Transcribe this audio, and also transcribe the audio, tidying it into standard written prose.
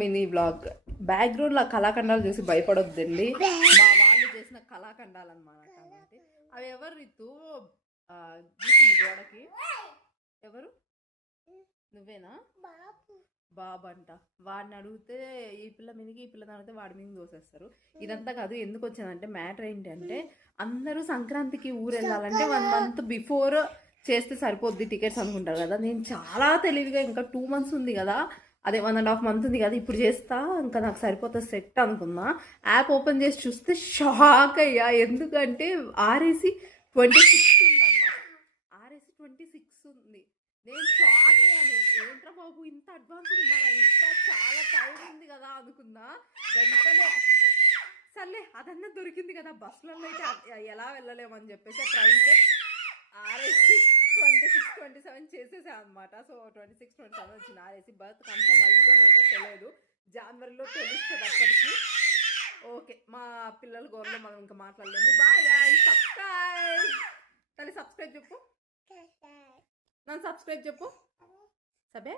Mini blog బ్యాక్గ్రౌండ్లో కళాఖండాలు చూసి భయపడొద్దండి. మా వాళ్ళు చేసిన కళాఖండాలు అనమాట. అవి ఎవరు రితు గీసింది గోడకి? ఎవరు? నువ్వేనా? బాబు అంట. వాడిని అడిగితే ఈ పిల్ల మీదకి, ఈ పిల్లని అడిగితే వాడి మీద దోసేస్తారు. ఇదంతా కాదు, ఎందుకు వచ్చిందంటే మ్యాటర్ ఏంటంటే అందరూ సంక్రాంతికి ఊరు వెళ్ళాలంటే 1 month బిఫోర్ చేస్తే సరిపోద్ది టికెట్స్ అనుకుంటారు కదా. నేను చాలా తెలివిగా ఇంకా 2 months ఉంది కదా, అదే 1.5 month ఉంది కదా, ఇప్పుడు చేస్తా ఇంకా నాకు సరిపోతుంది సెట్ అనుకున్నా. యాప్ ఓపెన్ చేసి చూస్తే షాక్ అయ్యా. ఎందుకంటే ఆర్ఏసీ 26 ఉందన్నమాట. ఆర్ఏసీ 26 ఉంది. నేను షాక్ అయ్యాను. ఏంట్రా బాబు ఇంత అడ్వాన్స్ ఉన్నారా, ఇంకా చాలా టైం ఉంది కదా అనుకున్నా. వెంటనే సర్లే అదన్నా దొరికింది కదా, బస్సులలో అయితే ఎలా వెళ్ళలేమని చెప్పేసి ట్రైన్కి ఆర్ఏసీ 26-27 చేసేసా అనమాట. సో 26-27 వచ్చింది ఆర్ఏసీ. బర్త్ కన్ఫర్మ్ అయిద్దో లేదో తెలియదు, జనవరిలో తెలుస్తుంది అప్పటికి. ఓకే, మా పిల్లల గోర్లో మనం ఇంకా మాట్లాడలేము. Bye guys, subscribe. తల్లి సబ్స్క్రైబ్ చెప్పు, నన్ను సబ్స్క్రైబ్ చెప్పు సబే.